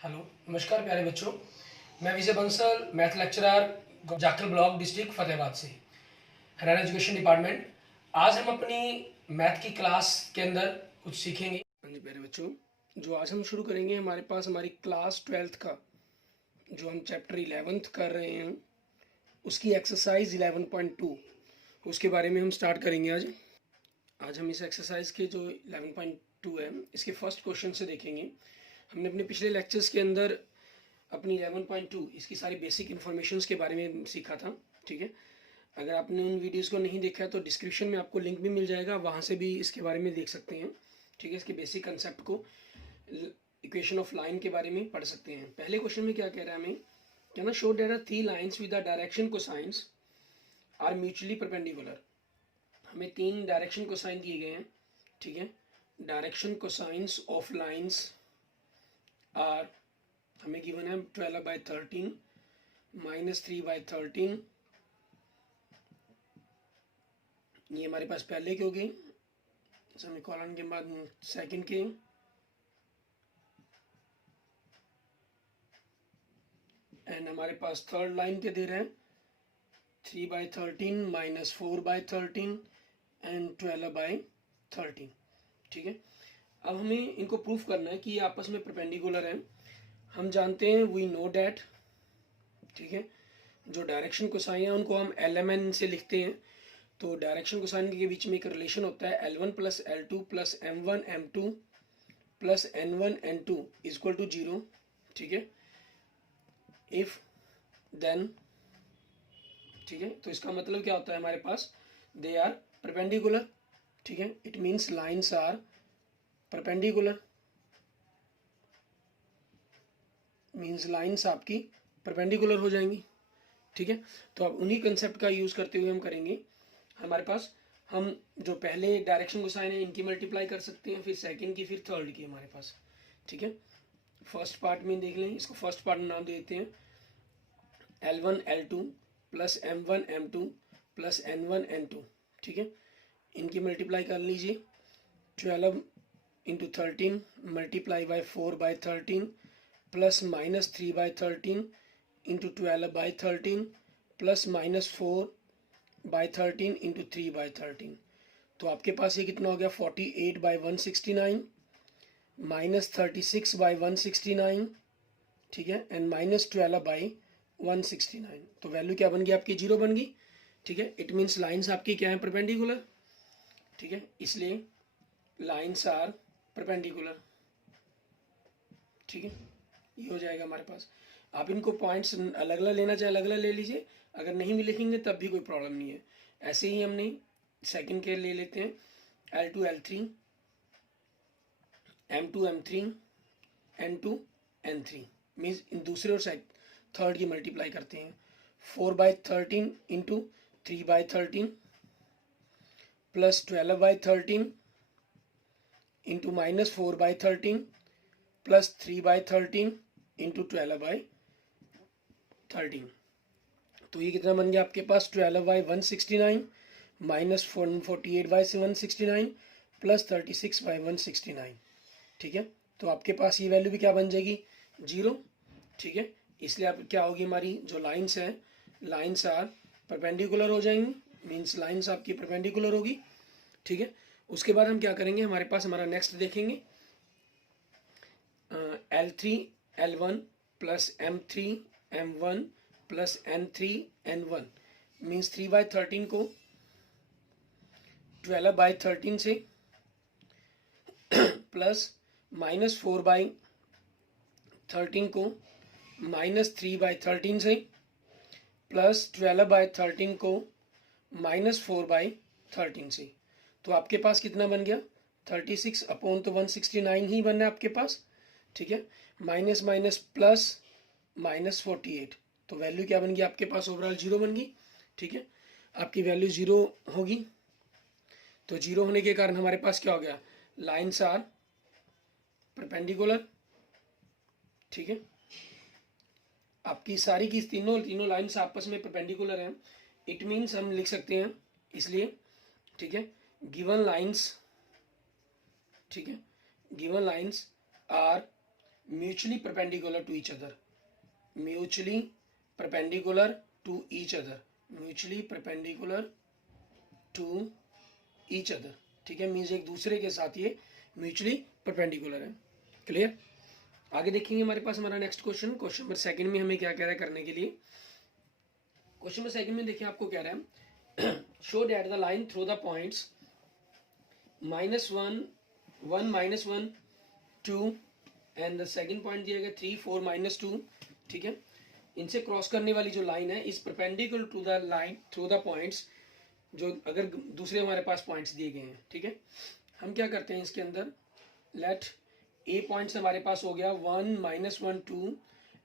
Hello, नमस्कार प्यारे बच्चों। मैं Vijay Bansal, math lecturer, Jakhal block, district Fatehabad से, हरियाणा एजुकेशन डिपार्टमेंट। आज हम अपनी मैथ की क्लास के अंदर कुछ सीखेंगे। हाँ जी प्यारे बच्चों, जो आज हम शुरू करेंगे, हमारे पास हमारी क्लास 12th का जो हम चैप्टर 11th कर रहे हैं उसकी एक्सरसाइज 11.2 उसके बारे में हम स्टार्ट करेंगे आज। आज हम इस एक्सरसाइज के जो 11.2 है इसके फर्स्ट क्वेश्चन से देखेंगे। हमने अपने पिछले लेक्चर्स के अंदर अपनी 11.2 इसकी सारी बेसिक इन्फॉर्मेशंस के बारे में सीखा था। ठीक है, अगर आपने उन वीडियोस को नहीं देखा है तो डिस्क्रिप्शन में आपको लिंक भी मिल जाएगा, वहाँ से भी इसके बारे में देख सकते हैं। ठीक है, इसके बेसिक कंसेप्ट को, इक्वेशन ऑफ लाइन के बारे में पढ़ सकते हैं। पहले क्वेश्चन में क्या कह रहा है हमें, क्या ना, show that three lines with the direction cosines are mutually perpendicular. हमें तीन डायरेक्शन कोसाइन दिए गए हैं। ठीक है, direction cosines of lines are हमें गिवन है 12/13 -3/13। ये हमारे पास पहले की हो गई, सेमीकोलन के बाद सेकंड के, एंड हमारे पास थर्ड लाइन के दे रहे हैं 3/13 -4/13 एंड 12/13। ठीक है, अब हमें इनको प्रूफ करना है कि ये आपस में परपेंडिकुलर हैं। हम जानते हैं, वी नो डैट, ठीक है, जो डायरेक्शन कोसाइन है उनको हम LMN से लिखते हैं। तो डायरेक्शन कोसाइन के बीच में एक रिलेशन होता है L1 + L2 + M1 M2 + N1 N2 equal to 0। ठीक है, इफ देन, ठीक है, तो इसका मतलब क्या होता है, हमारे पास दे आर परपेंडिकुलर। ठीक है, it means lines are perpendicular, means lines आपकी परपेंडिकुलर हो जाएंगी। ठीक है, तो अब उन्हीं कंसेप्ट का यूज करते हुए हम करेंगे। हमारे पास हम जो पहले डायरेक्शन कोसाइन है इनकी मल्टीप्लाई कर सकते हैं, फिर सेकंड की, फिर थर्ड की हमारे पास। ठीक है, फर्स्ट पार्ट में देख लें, इसको फर्स्ट पार्ट में नाम दे देते हैं L1 L2 + M1 M2 + N1 N2। ठीक है, इनकी मल्टीप्लाई कर लीजिए। 12 × 13 × 4/13 + -3/13 × 12/13 + -4/13 × 3/13। तो आपके पास ये कितना हो गया, 48/169 -36/169। ठीक है, एंड -12/169। तो वैल्यू क्या बन गई आपकी, 0 बन गई। ठीक है, इट मीन्स लाइन्स आपकी क्या है, परपेंडिकुलर। ठीक है, इसलिए लाइन्स आर परपेंडिकुलर। ठीक है, ये हो जाएगा हमारे पास। आप इनको पॉइंट्स अलग अलग लेना चाहे अलग अलग ले लीजिए, अगर नहीं भी लिखेंगे तब भी कोई प्रॉब्लम नहीं है। ऐसे ही हमने सेकंड के ले लेते हैं L2 L3 M2 M3 N2 N3, means in दूसरे और थर्ड की मल्टीप्लाई करते हैं। 4/13 × 3/13 + 12/13 × -4/13 + 3/13 × 12/13। तो ये कितना बन गया आपके पास, 12/169 -48/169 + 36/169। ठीक है, तो आपके पास ये वैल्यू भी क्या बन जाएगी, 0। ठीक है, इसलिए आप क्या होगी, हमारी जो लाइन्स है, लाइन्स आर परपेंडिकुलर हो जाएंगी, मीन्स लाइन्स आपकी परपेंडिकुलर होगी। ठीक है, उसके बाद हम क्या करेंगे, हमारे पास हमारा नेक्स्ट देखेंगे L3 L1 + M3 M1 + N3 N1, means 3/13 को 12/13 से प्लस -4/13 को -3/13 से प्लस 12/13 को -4/13 से। तो आपके पास कितना बन गया, 36/169 ही बनना है आपके पास। ठीक है, माइनस माइनस प्लस -48, तो वैल्यू क्या बन गई आपके पास, ओवरऑल 0 बन गई। ठीक है, आपकी वैल्यू 0 होगी, तो 0 होने के कारण हमारे पास क्या हो गया, लाइन्स आर परपेंडिकुलर। ठीक है, आपकी सारी की तीनों लाइन्स आपस में परपेंडिकुलर हैं। इट मीन्स हम लिख सकते हैं इसलिए। ठीक है, गिवन लाइन्स, ठीक है, given lines are mutually perpendicular to each other, mutually perpendicular to each other, mutually perpendicular to each other, ठीक है, मीन्स एक दूसरे के साथ ये म्यूचुअली परपेंडिकुलर है। क्लियर? आगे देखेंगे हमारे पास हमारा next question, question number second में हमें क्या कह रहा है करने के लिए। क्वेश्चन नंबर सेकंड में देखिए आपको कह रहा है show that the line through the points -1 1 -1 2 and the second point दिया गया 3 4 -2, ठीक है, इनसे क्रॉस करने वाली जो लाइन है is perpendicular to the line through the points, जो अगर दूसरे हमारे पास पॉइंट्स दिए गए हैं, ठीक है। हम क्या करते हैं इसके अंदर, लेट ए पॉइंट्स हमारे पास हो गया 1 -1 2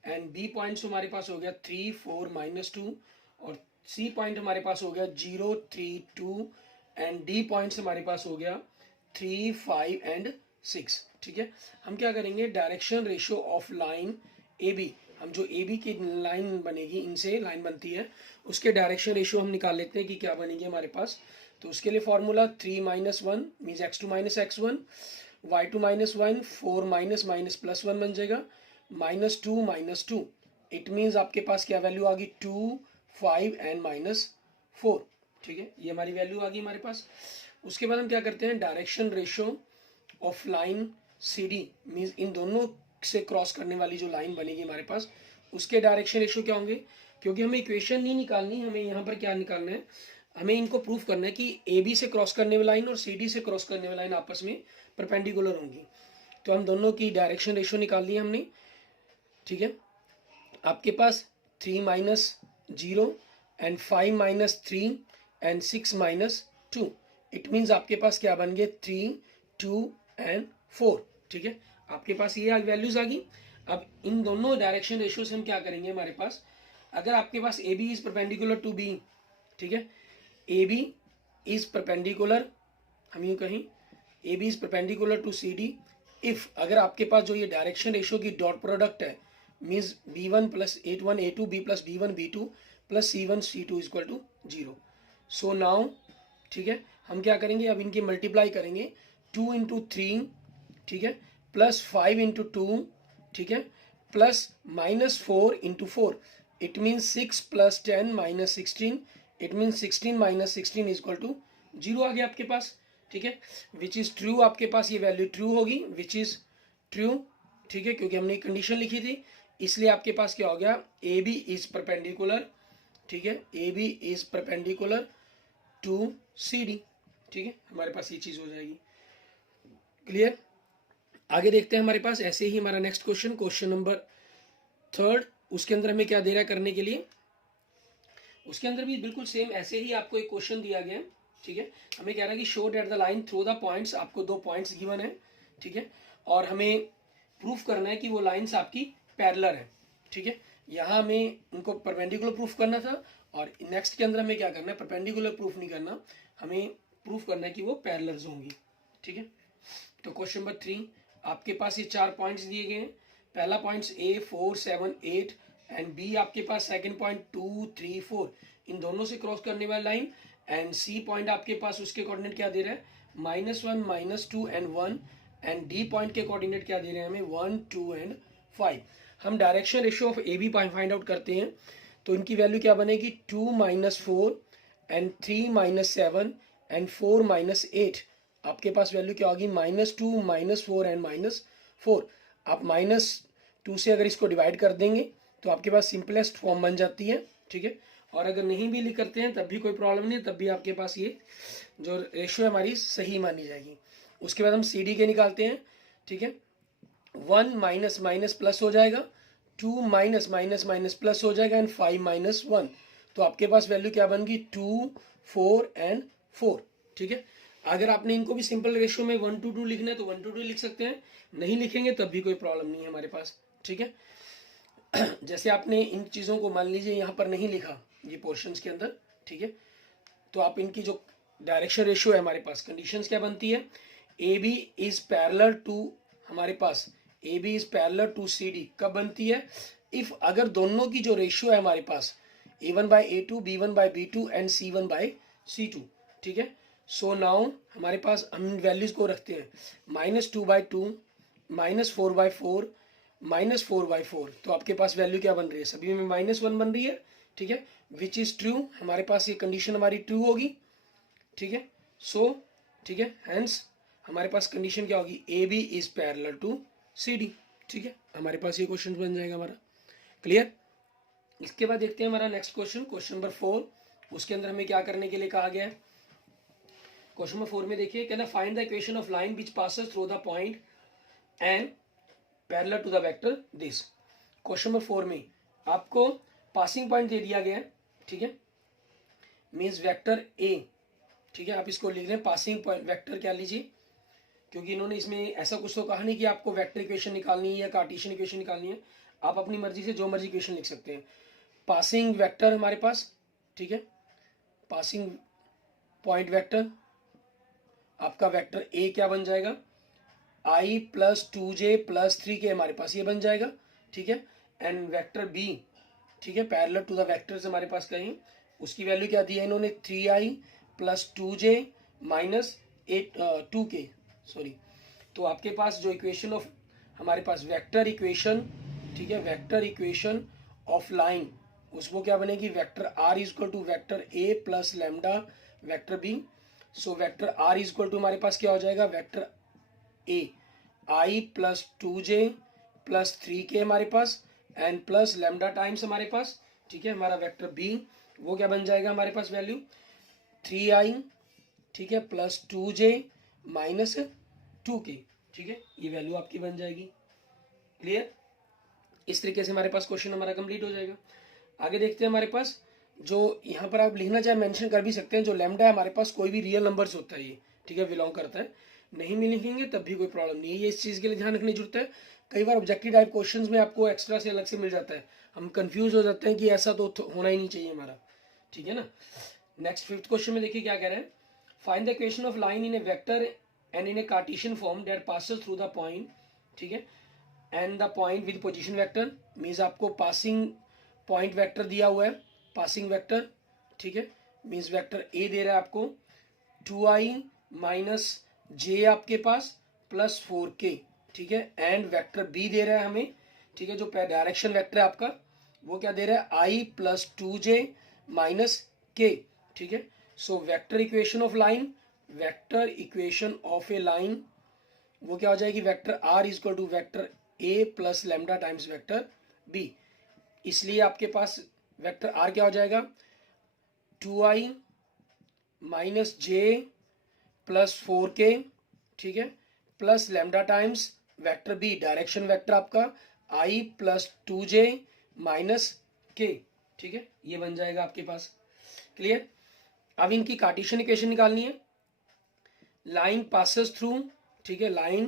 एंड बी पॉइंट्स हमारे पास हो गया 3 4 -2 और सी पॉइंट हमारे पास हो गया 0 3 2 एंड डी पॉइंट्स हमारे पास हो गया 3 5 एंड 6, ठीक है। हम क्या करेंगे, direction ratio of line A B, हम जो ए बी की लाइन बनेगी, इनसे लाइन बनती है, उसके डायरेक्शन रेशियो हम निकाल लेते हैं कि क्या बनेगी हमारे पास। तो उसके लिए formula 3 - 1 means x2 - x1, y2 - 1 4 -+ 1 बन जाएगा, -2 -2, इट मीन्स आपके पास क्या वैल्यू आ गई 2 5 एंड -4, ठीक है, ये हमारी वैल्यू आ गई हमारे पास। उसके बाद हम क्या करते हैं, direction ratio of line C D means इन दोनों से क्रॉस करने वाली जो लाइन बनेगी हमारे पास, उसके डायरेक्शन रेशियो क्या होंगे, क्योंकि हमें इक्वेशन नहीं निकालनी, हमें यहाँ पर क्या निकालना है, हमें इनको प्रूफ करना है कि ए बी से क्रॉस करने वाली लाइन और सी डी से क्रॉस करने वाली लाइन आपस में परपेंडिकुलर होंगी। तो हम दोनों की डायरेक्शन रेशियो निकाल ली हमने, ठीक है। आपके पास 3 - 0 एंड 5 - 3 एंड 6 - 2, इट मीन्स आपके पास क्या बन गए 3 2 एंड 4, ठीक है, आपके पास ये वैल्यूज आ गई। अब इन दोनों डायरेक्शन रेशियो से हम क्या करेंगे, हमारे पास अगर आपके पास A B is perpendicular to B, ठीक है, ए बी इज परपेंडिकुलर, हम यूँ कहें A B is perpendicular to C D if, अगर आपके पास जो ये डायरेक्शन रेशियो की डॉट प्रोडक्ट है means b1 + a1 a2 b + b1 b2 + c1 c2 = 0। So now, ठीक है, हम क्या करेंगे, अब इनकी मल्टीप्लाई करेंगे 2 × 3, ठीक है, +5 × 2, ठीक है, plus -4 × 4, it means 6 + 10 - 16, it means 16 - 16 = 0 आ गया आपके पास, ठीक है, विच इज ट्रू, आपके पास ये वैल्यू ट्रू होगी, विच इज ट्रू, ठीक है, क्योंकि हमने कंडीशन लिखी थी, इसलिए आपके पास क्या हो गया, ए बी इज परपेंडिकुलर, ठीक है, A B is perpendicular to C D, ठीक है, हमारे पास ये चीज हो जाएगी। क्लियर? आगे देखते हैं हमारे पास ऐसे ही हमारा next question, question number third, उसके अंदर हमें क्या दे रहा है करने के लिए, उसके अंदर भी बिल्कुल सेम ऐसे ही आपको एक क्वेश्चन दिया गया है, ठीक है, हमें कह रहा है कि show that the line through the points, आपको 2 पॉइंट्स गिवन है, ठीक है, और हमें प्रूफ करना है कि वो लाइंस आपकी पैरेलल है, ठीक है, यहाँ हमें उनको परपेंडिकुलर प्रूफ करना था और नेक्स्ट के अंदर हमें क्या करना है, परपेंडिकुलर प्रूफ नहीं करना, हमें प्रूफ करना है कि वो पैरेलल्स होंगी, ठीक है। तो क्वेश्चन नंबर 3, आपके पास ये 4 पॉइंट्स दिए गए हैं, पहला पॉइंट्स A 4 7 8 एंड B आपके पास सेकंड पॉइंट 2 3 4, इन दोनों से क्रॉस करने वाली लाइन, एंड C पॉइंट आपके पास उसके कोऑर्डिनेट क्या दे रहा है, -1 -2 एंड 1, एंड D पॉइंट के कोऑर्डिनेट क्या दे रहे हैं हमें 1 2 एंड 5। हम direction ratio of A B find out करते हैं, तो इनकी वैल्यू क्या बनेगी 2 - 4 एंड 3 - 7 एंड 4 - 8, आपके पास वैल्यू क्या होगी -2 -4 एंड -4। आप -2 से अगर इसको डिवाइड कर देंगे तो आपके पास सिंपलेस्ट फॉर्म बन जाती है, ठीक है, और अगर नहीं भी लिख करते हैं तब भी कोई प्रॉब्लम नहीं, तब भी आपके पास ये जो रेशियो है हमारी सही मानी जाएगी। उसके बाद हम सी डी के निकालते हैं, ठीक है, 1 माइनस माइनस प्लस हो जाएगा, 2 माइनस माइनस माइनस प्लस हो जाएगा एंड 5 - 1, तो आपके पास वैल्यू क्या बन गई 2 4 एंड 4, ठीक है। अगर आपने इनको भी सिंपल रेशियो में 1 to 2 लिखना है तो 1 to 2 लिख सकते हैं, नहीं लिखेंगे तब भी कोई प्रॉब्लम नहीं है हमारे पास, ठीक है। जैसे आपने इन चीज़ों को मान लीजिए यहाँ पर नहीं लिखा ये पोर्शंस के अंदर, ठीक है, तो आप इनकी जो डायरेक्शन रेशियो है हमारे पास, कंडीशंस क्या बनती है, A B is parallel to, हमारे पास A B is parallel to C D कब बनती है, इफ अगर दोनों की जो रेशियो है हमारे पास A1/A2 B1/B2 एंड C1/C2, ठीक है। सो नाउ हमारे पास हम वैल्यूज को रखते हैं -2/2 -4/4 -4/4, तो आपके पास वैल्यू क्या बन रही है, सभी में -1 बन रही है, ठीक है, विच इज ट्रू, हमारे पास ये कंडीशन हमारी ट्रू होगी, ठीक है। सो ठीक है, हेंस हमारे पास कंडीशन क्या होगी, A B is parallel to C D, ठीक है, हमारे पास ये क्वेश्चन बन जाएगा हमारा। क्लियर। इसके बाद देखते हैं हमारा नेक्स्ट क्वेश्चन, क्वेश्चन नंबर 4। उसके अंदर हमें क्या करने के लिए कहा गया है, क्वेश्चन नंबर 4 में देखिए, कहना find the equation of line which passes through the point and parallel to the vector this. Question number 4 में आपको पासिंग पॉइंट दे दिया गया है, ठीक है, मीन्स वेक्टर ए, ठीक है, आप इसको लिख रहे हैं पासिंग पॉइंट वेक्टर क्या लीजिए, क्योंकि इन्होंने इसमें ऐसा कुछ तो कहा नहीं कि आपको वेक्टर इक्वेशन निकालनी है या कार्टेशियन इक्वेशन निकालनी है, आप अपनी मर्जी से जो मर्जी इक्वेशन लिख सकते हैं। पासिंग वेक्टर हमारे पास, ठीक है, पासिंग पॉइंट वेक्टर आपका वेक्टर ए क्या बन जाएगा, i + 2j + 3k हमारे पास ये बन जाएगा, ठीक है, एंड वेक्टर बी, ठीक है, पैरेलल टू द वेक्टर्स हमारे पास कहीं, उसकी वैल्यू क्या दी है इन्होंने, 3i + 2j - 2k, सॉरी। तो आपके पास जो इक्वेशन ऑफ हमारे पास वेक्टर इक्वेशन, ठीक है, वेक्टर इक्वेशन ऑफ लाइन, उसको क्या बनेगी, vector r = vector a + lambda vector b। So vector r = हमारे पास क्या हो जाएगा, vector a i + 2j + 3k हमारे पास एंड प्लस लैम्डा टाइम्स हमारे पास, ठीक है, हमारा वेक्टर b वो क्या बन जाएगा हमारे पास वैल्यू 3i, ठीक है, + 2j - 2k, ठीक है, ये वैल्यू आपकी बन जाएगी। क्लियर। इस तरीके से हमारे पास क्वेश्चन हमारा कंप्लीट हो जाएगा। आगे देखते हैं हमारे पास, जो यहाँ पर आप लिखना चाहे मेंशन कर भी सकते हैं, जो लैम्डा है हमारे पास कोई भी रियल नंबर्स होता है ये, ठीक है, बिलोंग करता है, नहीं भी लिखेंगे तब भी कोई प्रॉब्लम नहीं है, ये इस चीज़ के लिए ध्यान रखने की जरूरत है। कई बार ऑब्जेक्टिव टाइप क्वेश्चंस में आपको एक्स्ट्रा से अलग से मिल जाता है, हम कंफ्यूज हो जाते हैं कि ऐसा तो होना ही नहीं चाहिए हमारा, ठीक है ना। नेक्स्ट 5th क्वेश्चन में देखिए क्या कह रहे हैं, find the equation of line in A vector and in A Cartesian form that passes through the point, ठीक है, and the point with position vector, means आपको पासिंग पॉइंट वेक्टर दिया हुआ है, पासिंग वेक्टर, ठीक है, मीन्स वेक्टर ए दे रहा है आपको 2i - j आपके पास + 4k, ठीक है, एंड वेक्टर बी दे रहा है हमें, ठीक है, जो डायरेक्शन वेक्टर है आपका वो क्या दे रहा है, i + 2j - k, ठीक है। So vector equation of line, vector equation of a line वो क्या हो जाएगी, vector r = vector a + lambda times vector b, इसलिए आपके पास वेक्टर r क्या हो जाएगा, 2i - j + 4k, ठीक है, plus lambda times vector b, direction vector आपका i + 2j - k, ठीक है, ये बन जाएगा आपके पास। क्लियर। अब इनकी कार्टेशियन इक्वेशन निकालनी है, लाइन पासेस थ्रू, ठीक है, लाइन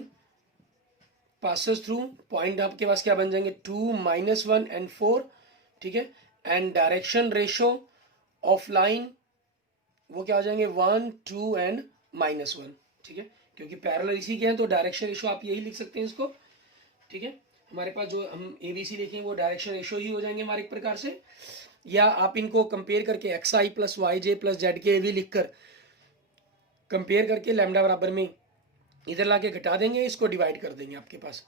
पासेस थ्रू पॉइंट आपके पास क्या बन जाएंगे, 2 - 1 एंड 4, ठीक है, and direction ratio of line वो क्या हो जाएंगे, 1 2 एंड -1, ठीक है, क्योंकि पैरेलल इसी के हैं तो डायरेक्शन रेशो आप यही लिख सकते हैं इसको, ठीक है, हमारे पास जो हम ABC लिखेंगे वो डायरेक्शन रेशो ही हो जाएंगे हमारे एक प्रकार से, या आप इनको कंपेयर करके xi + yj + zk भी लिखकर कंपेयर करके लैम्डा बराबर में इधर लाके घटा देंगे, इसको डिवाइड कर देंगे आपके पास,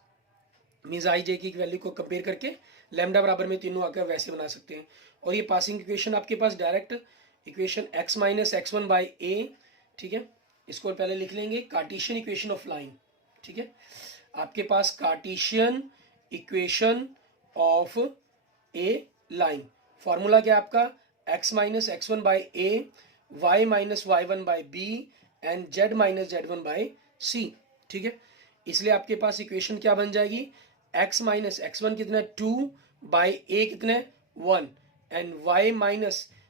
मीन्स आई जे की वैल्यू को कंपेयर करके लैम्डा बराबर में तीनों आकर वैसे बना सकते हैं। और ये पासिंग इक्वेशन आपके पास डायरेक्ट इक्वेशन x - x1/a, ठीक है, इसको पहले लिख लेंगे, कार्टेशियन इक्वेशन ऑफ लाइन, ठीक है, आपके पास Cartesian equation of a line, formula क्या है आपका, x - x1/a, y - y1/b and z - z1/c, ठीक है, इसलिए आपके पास इक्वेशन क्या बन जाएगी, x - x1 कितना 2/a कितना 1 एंड y -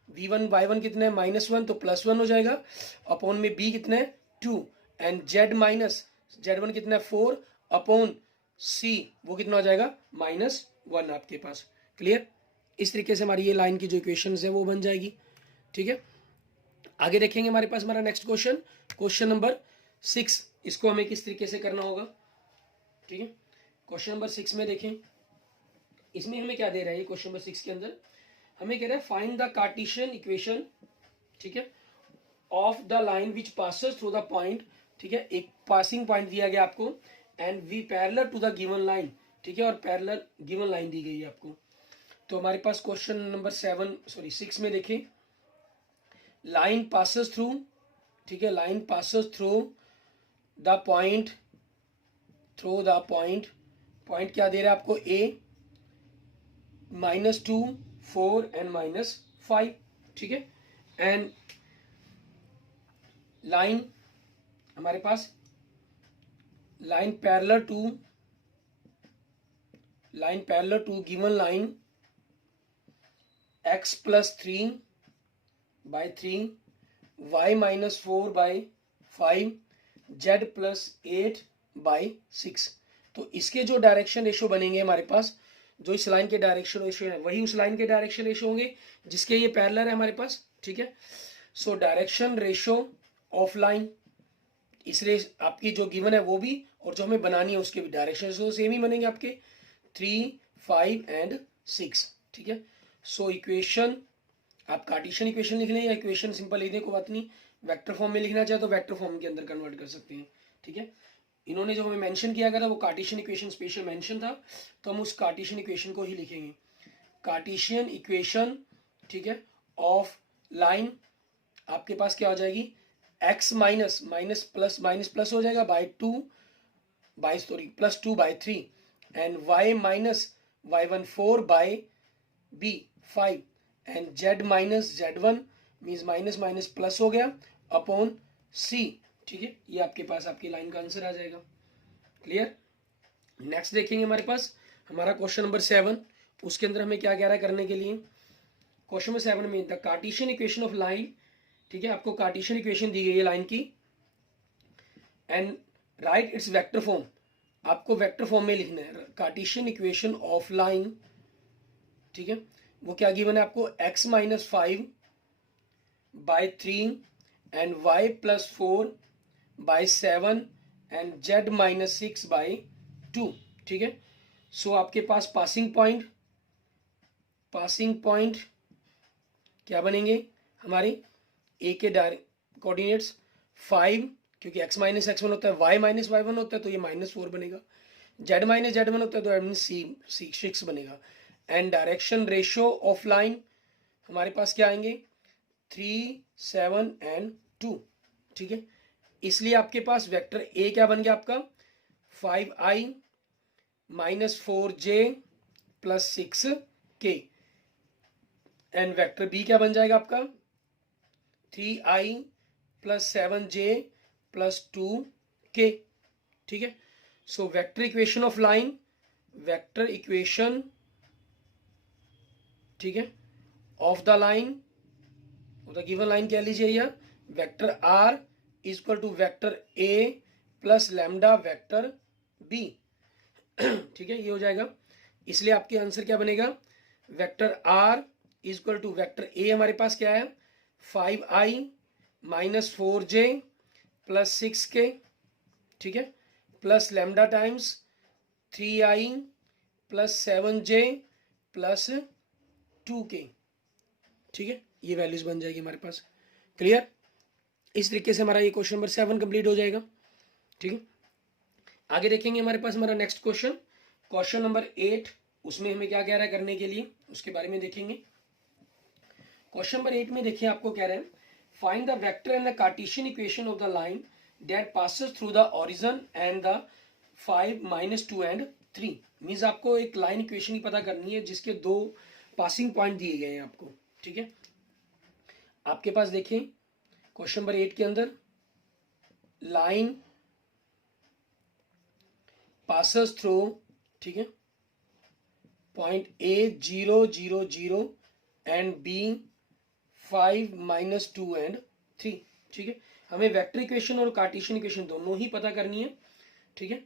v1/1 कितना है -1 तो +1 हो जाएगा, अपॉन में b कितना है 2 एंड z - z1 कितना है 4 अपॉन c वो कितना हो जाएगा -1 आपके पास। क्लियर। इस तरीके से हमारी ये लाइन की जो इक्वेशंस है वो बन जाएगी, ठीक है। आगे देखेंगे हमारे पास हमारा नेक्स्ट क्वेश्चन, क्वेश्चन नंबर 6, इसको हमें किस तरीके से करना होगा, ठीक है। क्वेश्चन नंबर 6 में देखें, इसमें हमें क्या दे रहा है, ये क्वेश्चन नंबर 6 के अंदर हमें कह रहा है फाइंड द कार्टेशियन इक्वेशन, ठीक है, of the line which passes through the point, ठीक है, एक पासिंग पॉइंट दिया गया आपको and we parallel to the given line, ठीक है, और पैरेलल गिवन लाइन दी गई है आपको। तो हमारे पास क्वेश्चन नंबर 6 में देखें, लाइन पासेस थ्रू, ठीक है, line passes through the point, point क्या दे रहा है आपको, ए, -2, 4 एंड -5, ठीक है, एंड लाइन हमारे पास line parallel to given line x + 3/3, y - 4/5, z + 8/6। तो इसके जो डायरेक्शन रेशो बनेंगे हमारे पास, जो इस लाइन के डायरेक्शन रेशो है वही उस लाइन के डायरेक्शन रेशो होंगे जिसके ये पैरेलल है हमारे पास, ठीक है। So direction ratio of line, इसलिए आपकी जो गिवन है वो भी और जो हमें बनानी है उसके भी डायरेक्शन रेशो सेम ही बनेंगे आपके, 3, 5 एंड 6, ठीक है। सो इक्वेशन, आप कार्टेशियन इक्वेशन लिख लें या इक्वेशन सिंपल लिख दें, कोई बात नहीं। वेक्टर फॉर्म में लिखना चाहे तो वेक्टर फॉर्म के अंदर कन्वर्ट कर सकते हैं, ठीक है। इन्होंने जो हमें मेंशन किया गया था वो कार्टेशियन इक्वेशन स्पेशल मेंशन था, तो हम उस कार्टेशियन इक्वेशन को ही लिखेंगे। कार्टेशियन इक्वेशन, ठीक है, ऑफ लाइन आपके पास क्या हो जाएगी, x माइनस प्लस हो जाएगा +2/3 and y - y1 4/b5 and z - z1 means minus plus हो गया अपॉन c, ठीक है। ये आपके पास आपकी लाइन का आंसर आ जाएगा। क्लियर। नेक्स्ट देखेंगे हमारे पास हमारा क्वेश्चन नंबर 7, उसके अंदर हमें क्या कह रहा है करने के लिए। क्वेश्चन नंबर 7 में the Cartesian equation of line, ठीक है, आपको कार्टेशियन इक्वेशन दी गई है लाइन की, and right it's vector form, आपको वेक्टर फॉर्म में लिखना है कार्टेशियन इक्वेशन ऑफ लाइन, ठीक है। वो क्या गिवन है आपको, x - 5/3 and y + 4/7 and z - 6/2, ठीक है। सो आपके पास पासिंग पॉइंट क्या बनेंगे हमारे, ए के कोऑर्डिनेट्स 5, क्योंकि x - x1 होता है, y - y1 होता है तो ये -4 बनेगा, z - z1 होता है तो मीन 6 बनेगा, and direction ratio of line हमारे पास क्या आएंगे, 3, 7 एंड 2, ठीक है। इसलिए आपके पास वेक्टर ए क्या बन गया आपका, 5i - 4j + 6k, and vector B क्या बन जाएगा आपका, 3i + 7j + 2k, ठीक है। So vector equation of line, vector equation, ठीक है, of the line, the given line कह लीजिए, या vector r = vector a + lambda vector b, ठीक है, ये हो जाएगा। इसलिए आपके आंसर क्या बनेगा, वेक्टर r = वेक्टर a हमारे पास क्या है, 5i - 4j + 6k, ठीक है, plus lambda times 3i + 7j + 2k, ठीक है। ये वैल्यूज बन जाएगी हमारे पास। क्लियर। इस तरीके से हमारा ये क्वेश्चन नंबर 7 कंप्लीट हो जाएगा, ठीक है। आगे देखेंगे हमारे पास हमारा नेक्स्ट क्वेश्चन नंबर 8, उसमें हमें क्या कह रहा है करने के लिए, उसके बारे में देखेंगे। क्वेश्चन नंबर 8 में देखिए आपको कह रहे हैं, find the vector and the Cartesian equation of the line that passes through the origin and the 5, -2 and 3। Means आपको एक लाइन इक्वेशन ही पता करनी है जिसके 2 पासिंग पॉइंट दिए गए हैं आपको, ठीक है। आपके पास देखिए क्वेश्चन नंबर 8 के अंदर लाइन पासेस थ्रू, ठीक है, point A 0, 0, 0 and B 5, -2 and 3, ठीक है। हमें वेक्टर इक्वेशन और कार्टेशियन इक्वेशन दोनों ही पता करनी है, ठीक है।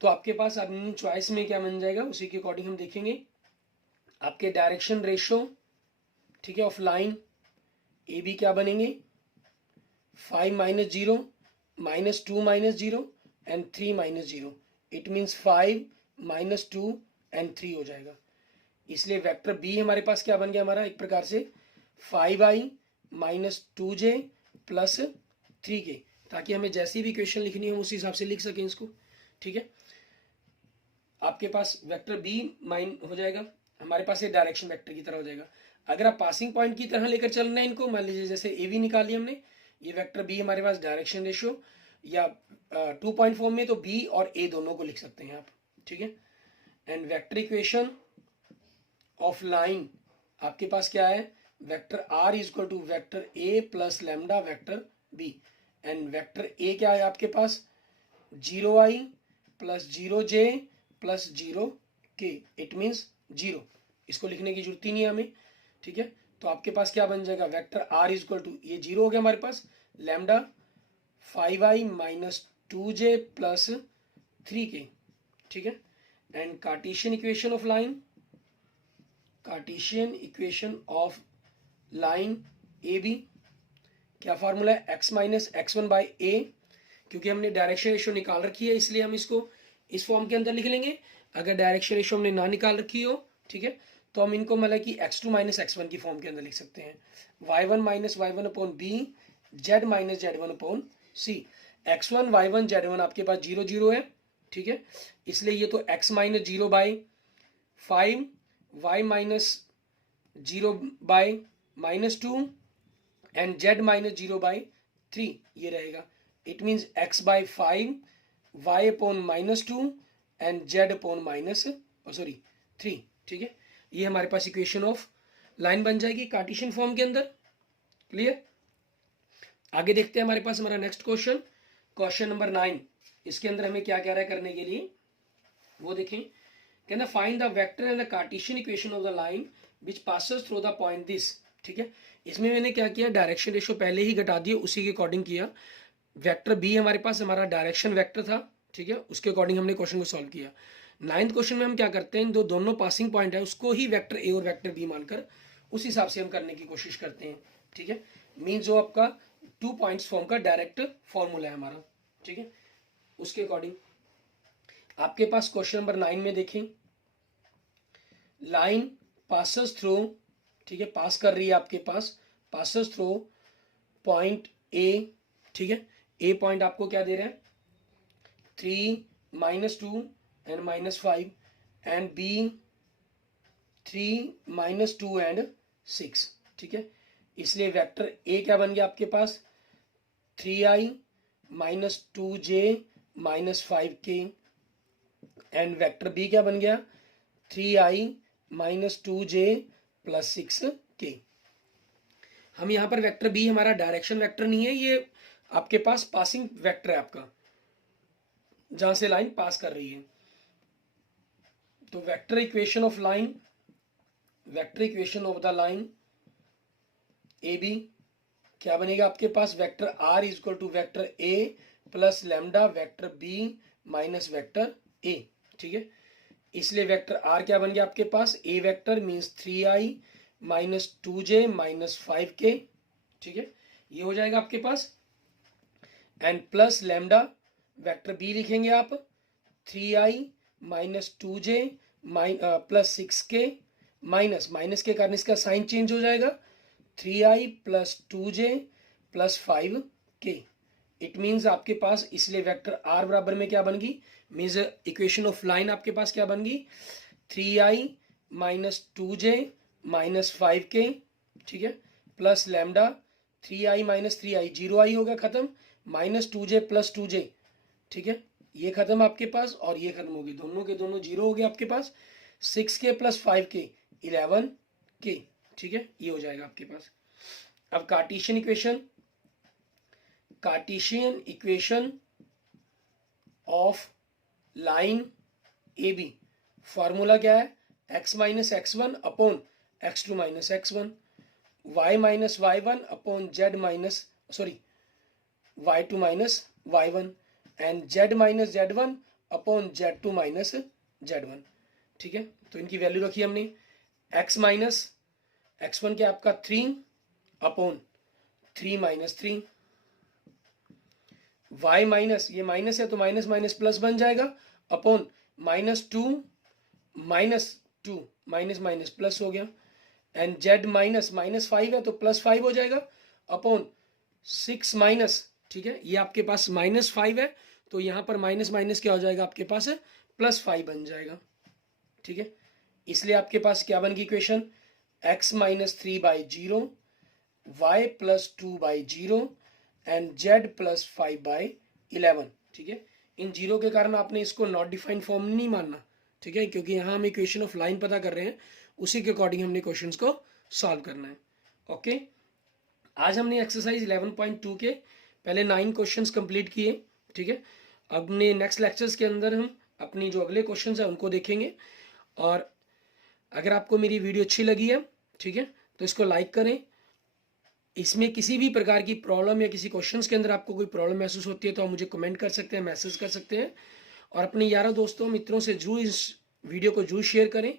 तो आपके पास अपनी चॉइस में क्या बन जाएगा उसी के अकॉर्डिंग हम देखेंगे। आपके डायरेक्शन रेशो, ठीक है, ऑफ लाइन ए बी क्या बनेंगे, 5 - 0 -2 - 0 एंड 3 - 0, इट मीन्स 5 - 2 एंड 3 हो जाएगा। इसलिए वेक्टर बी हमारे पास क्या बन गया हमारा, एक प्रकार से 5i - 2j + 3k, ताकि हमें जैसी भी इक्वेशन लिखनी है हम उस हिसाब से लिख सकें इसको, ठीक है। आपके पास वेक्टर बी माइन हो जाएगा, हमारे पास ये डायरेक्शन वेक्टर की तरह हो जाएगा। अगर आप पासिंग पॉइंट की तरह लेकर चलना है इनको, मान लीजिए जैसे ए बी निकाल लिया हमने, ये वेक्टर बी हमारे पास डायरेक्शन रेशियो, या 2 पॉइंट फॉर्म में तो बी और ए दोनों को लिख सकते हैं आप, ठीक है। And vector equation of line आपके पास क्या है, vector R is equal to vector A plus lambda vector B. And vector A क्या है आपके पास, 0i plus 0j plus 0k, it means 0। इसको लिखने की जरूरत ही नहीं है हमें, ठीक है। तो आपके पास क्या बन जाएगा, vector R is equal to, ये 0 हो गया हमारे पास, lambda 5i minus 2j plus 3k, ठीक है। And Cartesian equation of line, Cartesian equation of line A B, क्या फार्मूला है, x minus x1 by A, क्योंकि हमने डायरेक्शन रेशियो निकाल रखी है इसलिए हम इसको इस फॉर्म के अंदर लिख लेंगे। अगर डायरेक्शन रेशियो हमने ना निकाल रखी हो, ठीक है, तो हम इनको मतलब कि x2 माइनस x1 की फॉर्म के अंदर लिख सकते हैं, y1 minus y1 upon B, z minus z1 upon C. x1 y1 z1 आपके पास 0 0 है, ठीक है, इसलिए ये तो x minus 0 by 5, y minus 0 by minus 2 and z minus 0 by 3 ये रहेगा। It means x by 5, y upon minus 2 and z upon minus 3, ठीक है। ये हमारे पास इक्वेशन ऑफ लाइन बन जाएगी कार्टेशियन फॉर्म के अंदर। क्लियर। आगे देखते हैं हमारे पास हमारा नेक्स्ट क्वेश्चन, क्वेश्चन नंबर 9। इसके अंदर हमें क्या कह रहा है करने के लिए, वो देखें। कहना find the vector and the Cartesian equation of the line which passes through the point this, ठीक है। इसमें मैंने क्या किया, डायरेक्शन रेशियो पहले ही घटा दिया, उसी के अकॉर्डिंग किया। वेक्टर बी हमारे पास हमारा डायरेक्शन वेक्टर था, ठीक है, उसके अकॉर्डिंग हमने क्वेश्चन को सॉल्व किया। 9th क्वेश्चन में हम क्या करते हैं, दोनों पासिंग पॉइंट है उसको ही वेक्टर ए और वेक्टर बी मानकर उस हिसाब से हम करने की कोशिश करते हैं, ठीक है। मीन जो आपका 2 पॉइंट्स फॉर्म का डायरेक्ट फॉर्मूला है हमारा, ठीक है, उसके अकॉर्डिंग आपके पास क्वेश्चन नंबर 9 में देखें, लाइन पासेस थ्रू, ठीक है, पास कर रही है आपके पास, पासेस थ्रू पॉइंट ए, ठीक है। ए पॉइंट आपको क्या दे रहे हैं, 3 minus 2 and minus 5, and B 3 minus 2 and 6, ठीक है। इसलिए वेक्टर ए क्या बन गया आपके पास, 3i minus 2j minus 5k, and vector B क्या बन गया, 3i minus 2j plus 6k। हम यहाँ पर वेक्टर बी हमारा डायरेक्शन वेक्टर नहीं है, ये आपके पास पासिंग वेक्टर है आपका, जहां से लाइन पास कर रही है। तो vector equation of line, vector equation of the line A B क्या बनेगा आपके पास, vector R is equal to vector A plus lambda vector B minus vector A, ठीक है। इसलिए वेक्टर आर क्या बन गया आपके पास, A vector means 3i minus 2j minus 5k, ठीक है, ये हो जाएगा आपके पास। And plus lambda vector B लिखेंगे आप, 3i minus 2j plus 6k, minus minus के कारण इसका साइन चेंज हो जाएगा, 3i plus 2j plus 5k। It means आपके पास, इसलिए वेक्टर आर बराबर में क्या बन गई, मीन्स इक्वेशन ऑफ लाइन आपके पास क्या बन गई, 3i minus 2j minus 5k, ठीक है, plus lambda 3i minus 3i 0i होगा खत्म, माइनस 2j प्लस 2j, ठीक है, ये खत्म आपके पास और ये खत्म होगी, दोनों के दोनों 0 हो गए आपके पास, 6k प्लस 5k 11k, ठीक है, ये हो जाएगा आपके पास। अब Cartesian equation, Cartesian equation of line A B, formula क्या है, x minus x1 upon x2 minus x1, y minus y1 upon z minus y2 minus y1, and z minus z1 upon z2 minus z1, ठीक है। तो इनकी value रखी हमने, x minus x1 क्या आपका 3 अपॉन 3 माइनस 3, y माइनस, ये minus है तो माइनस माइनस प्लस बन जाएगा, upon minus 2 minus minus plus हो गया, एंड z माइनस माइनस 5 है तो प्लस 5 हो जाएगा, अपॉन 6 माइनस, ठीक है, ये आपके पास माइनस 5 है तो यहाँ पर माइनस माइनस क्या हो जाएगा आपके पास प्लस 5 बन जाएगा, ठीक है। इसलिए आपके पास क्या बन गई equation, x minus 3/0, y plus 2/0 and z plus 5/11, ठीक है। इन जीरो के कारण आपने इसको नॉट डिफाइंड फॉर्म नहीं मानना, ठीक है, क्योंकि यहाँ हम इक्वेशन ऑफ लाइन पता कर रहे हैं, उसी के अकॉर्डिंग हमने क्वेश्चंस को सॉल्व करना है। ओके, आज हमने एक्सरसाइज 11.2 के पहले 9 क्वेश्चंस कंप्लीट किए, ठीक है। अपने नेक्स्ट लेक्चर्स के अंदर हम अपनी जो अगले क्वेश्चंस हैं उनको देखेंगे। और अगर आपको मेरी वीडियो अच्छी लगी है, ठीक है, तो इसको लाइक करें। इसमें किसी भी प्रकार की प्रॉब्लम या किसी क्वेश्चंस के अंदर आपको कोई प्रॉब्लम महसूस होती है तो आप मुझे कमेंट कर सकते हैं, मैसेज कर सकते हैं। और अपने यारों दोस्तों मित्रों से जरूर इस वीडियो को जरूर शेयर करें।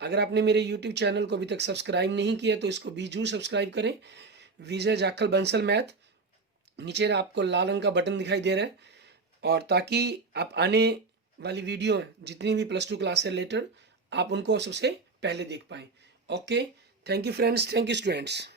अगर आपने मेरे यूट्यूब चैनल को अभी तक सब्सक्राइब नहीं किया तो इसको भी जरूर सब्सक्राइब करें, विजय जाखल बंसल मैथ। नीचे आपको लाल रंग का बटन दिखाई दे रहा है, और ताकि आप आने वाली वीडियो जितनी भी +2 क्लास से रिलेटेड आप उनको सबसे पहले देख पाएँ। Okay, thank you friends, thank you students.